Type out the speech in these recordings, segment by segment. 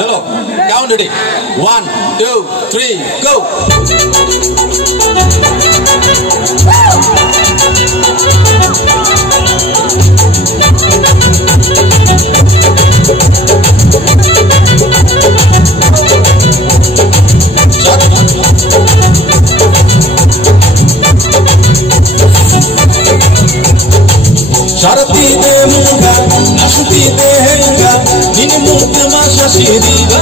चलो count ready 1 2 3 go Sharati de muga, nashti de henga, din mukta masha shiriga.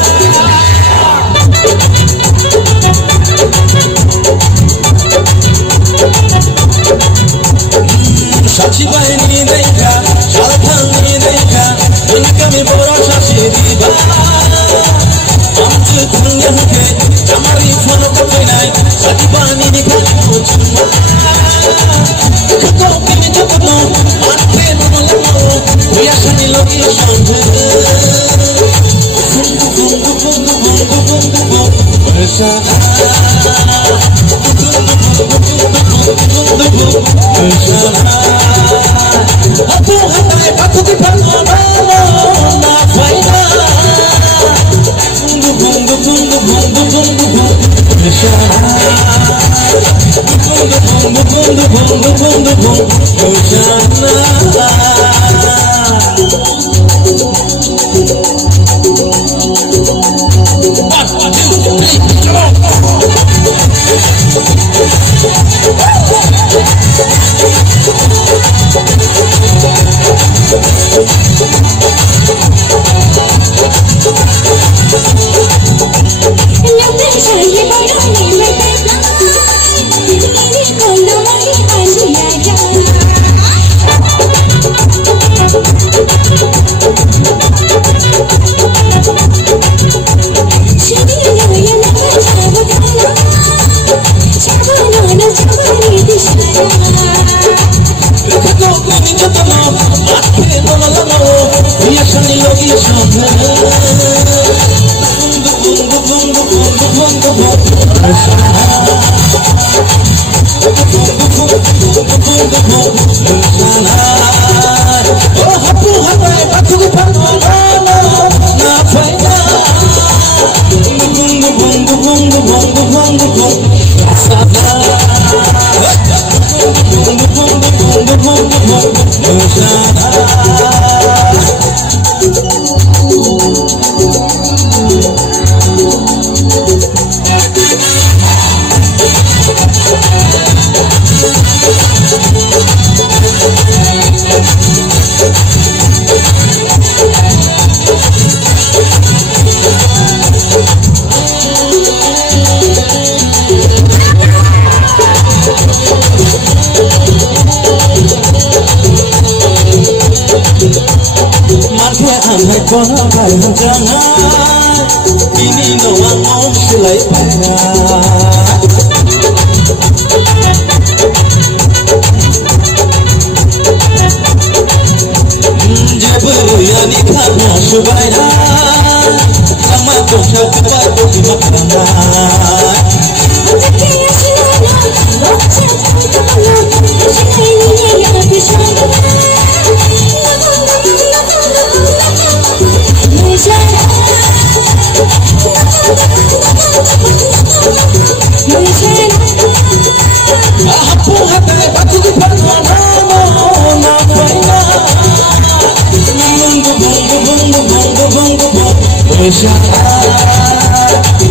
Shachi bahini dekha, sharatani dekha, inka mi borasha shiriga. Amche dhungan ke, jamari phone kotinai, shachi bahini dekha kochuma. Kato kini jato. We are sunny location. Kona kalang jangan ini doang om silai panjang jebel yani kamu subaira sama dosa kepada di makanan Inshallah